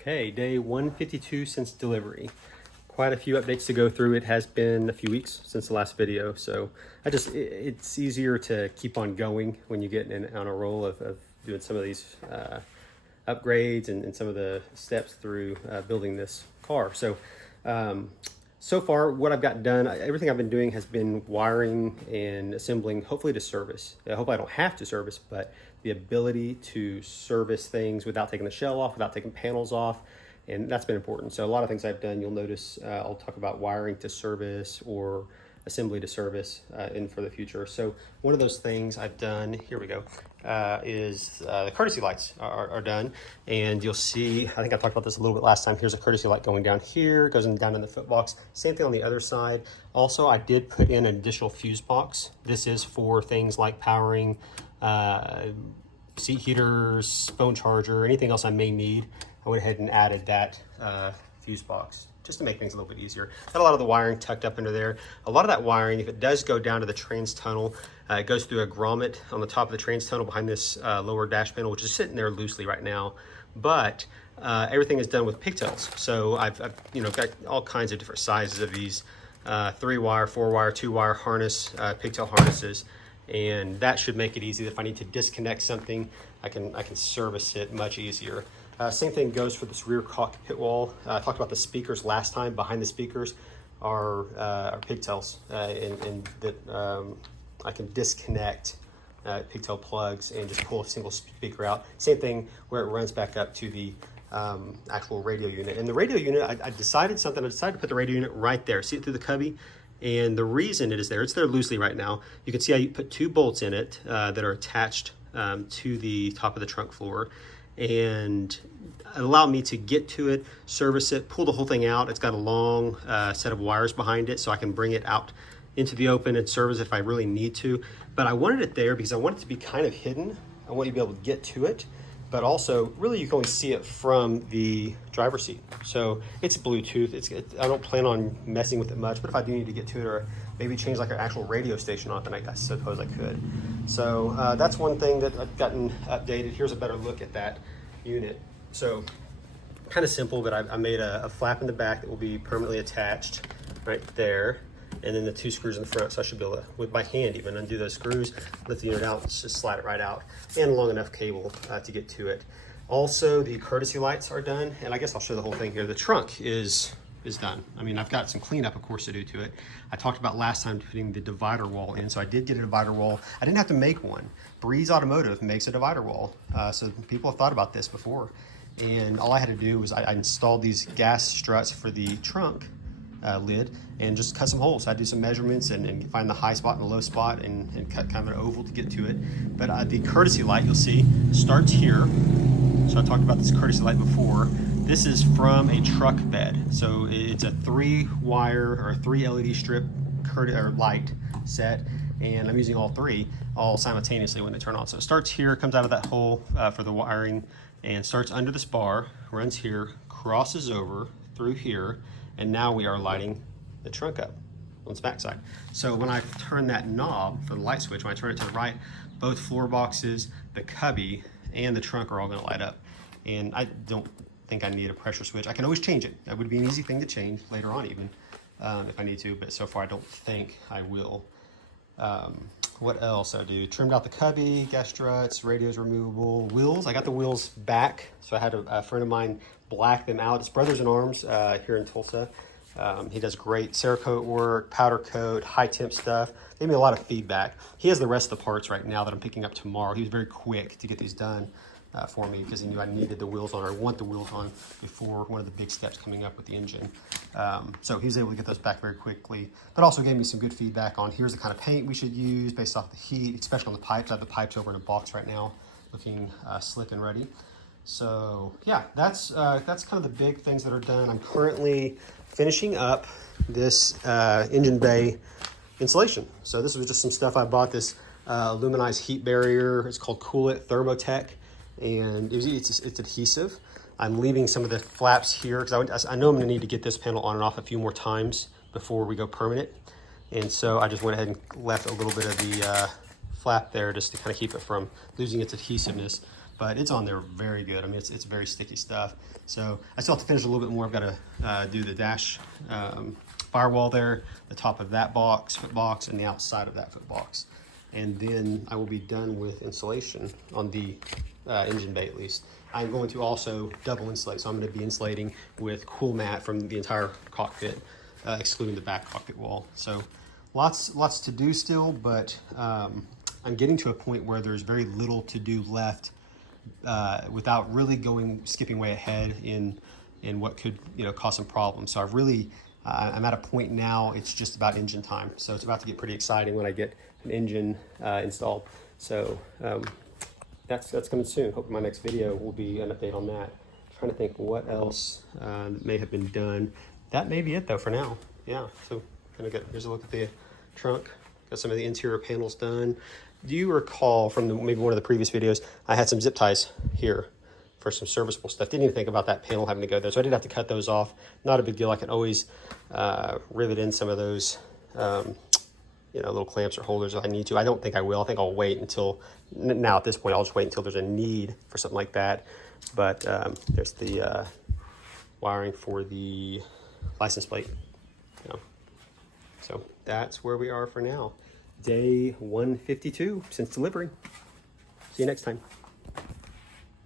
Okay, day 152 since delivery. Quite a few updates to go through. It has been a few weeks since the last video, so it's easier to keep on going when you get on a roll of doing some of these upgrades and some of the steps through building this car. So far, what I've got done, everything I've been doing has been wiring and assembling, hopefully to service. I hope I don't have to service, but the ability to service things without taking the shell off, without taking panels off, and that's been important. So a lot of things I've done, you'll notice I'll talk about wiring to service or assembly to service in for the future. So one of those things I've done, here we go, is the courtesy lights are done. And you'll see, I think I talked about this a little bit last time. Here's a courtesy light going down here, goes down in the foot box. Same thing on the other side. Also, I did put in an additional fuse box. This is for things like powering seat heaters, phone charger, anything else I may need. I went ahead and added that fuse box just to make things a little bit easier. Got a lot of the wiring tucked up under there. A lot of that wiring, if it does go down to the trans tunnel, it goes through a grommet on the top of the trans tunnel behind this lower dash panel, which is sitting there loosely right now. But everything is done with pigtails. So I've got all kinds of different sizes of these 3-wire, 4-wire, 2-wire harness, pigtail harnesses. And that should make it easy. If I need to disconnect something, I can service it much easier. Same thing goes for this rear cockpit wall. I talked about the speakers last time. Behind the speakers are pigtails, and that I can disconnect pigtail plugs and just pull a single speaker out. Same thing where it runs back up to the actual radio unit. And the radio unit, I decided to put the radio unit right there. See it through the cubby? And the reason it's there loosely right now. You can see I put 2 bolts in it that are attached to the top of the trunk floor, and allow me to get to it, service it, pull the whole thing out. It's got a long set of wires behind it, so I can bring it out into the open and service it if I really need to. But I wanted it there because I want it to be kind of hidden. I want you to be able to get to it, but also really you can only see it from the driver's seat. So it's Bluetooth. I don't plan on messing with it much, but if I do need to get to it or maybe change like an actual radio station on it, then I suppose I could. So that's one thing that I've gotten updated. Here's a better look at that unit. So kind of simple, but I made a flap in the back that will be permanently attached right there. And then the 2 screws in the front, so I should be able to, with my hand even, undo those screws, lift the unit out, just slide it right out, and long enough cable to get to it. Also, the courtesy lights are done, and I guess I'll show the whole thing here. The trunk is done. I mean, I've got some cleanup, of course, to do to it. I talked about last time putting the divider wall in, so I did get a divider wall. I didn't have to make one. Breeze Automotive makes a divider wall, so people have thought about this before. And all I had to do was I installed these gas struts for the trunk lid and just cut some holes. I do some measurements and find the high spot and the low spot and cut kind of an oval to get to it. But the courtesy light, you'll see, starts here. So I talked about this courtesy light before. This is from a truck bed. So it's a 3-wire or 3 LED strip light set, and I'm using all 3 simultaneously when they turn on. So it starts here, comes out of that hole for the wiring, and starts under this bar, runs here, crosses over through here, and now we are lighting the trunk up on its backside. So when I turn that knob for the light switch, when I turn it to the right, both floor boxes, the cubby, and the trunk are all gonna light up. And I don't think I need a pressure switch. I can always change it. That would be an easy thing to change later on even, if I need to, but so far I don't think I will. What else I do? Trimmed out the cubby, gas struts, radios removable, wheels. I got the wheels back, so I had a friend of mine black them out. It's Brothers in Arms here in Tulsa. He does great Cerakote work, powder coat, high temp stuff. Gave me a lot of feedback. He has the rest of the parts right now that I'm picking up tomorrow. He was very quick to get these done for me because he knew I needed the wheels on, or want the wheels on before one of the big steps coming up with the engine. So he was able to get those back very quickly, but also gave me some good feedback on here's the kind of paint we should use based off the heat, especially on the pipes. I have the pipes over in a box right now looking slick and ready. So yeah, that's kind of the big things that are done. I'm currently finishing up this engine bay insulation. So this was just some stuff I bought, this aluminized heat barrier. It's called Cool It Thermotech, and it's adhesive. I'm leaving some of the flaps here because I know I'm gonna need to get this panel on and off a few more times before we go permanent. And so I just went ahead and left a little bit of the flap there just to kind of keep it from losing its adhesiveness. but it's on there very good. I mean, it's very sticky stuff. So I still have to finish a little bit more. I've got to do the dash firewall there, the top of that foot box, and the outside of that foot box. And then I will be done with insulation on the engine bay at least. I'm going to also double insulate, so I'm going to be insulating with cool mat from the entire cockpit, excluding the back cockpit wall. So lots to do still, but I'm getting to a point where there's very little to do left without really skipping way ahead in what could cause some problems. So I'm at a point now, it's just about engine time. So it's about to get pretty exciting when I get an engine installed. So that's coming soon. Hopefully my next video will be an update on that. I'm trying to think what else may have been done. That may be it though for now. Yeah, so here's a look at the trunk. Got some of the interior panels done. Do you recall from maybe one of the previous videos, I had some zip ties here for some serviceable stuff. Didn't even think about that panel having to go there, so I did have to cut those off. Not a big deal. I can always rivet in some of those little clamps or holders if I need to. I don't think I will. I think I'll wait until, now at this point, I'll just wait until there's a need for something like that. But there's the wiring for the license plate. So that's where we are for now. Day 152 since delivery. See you next time.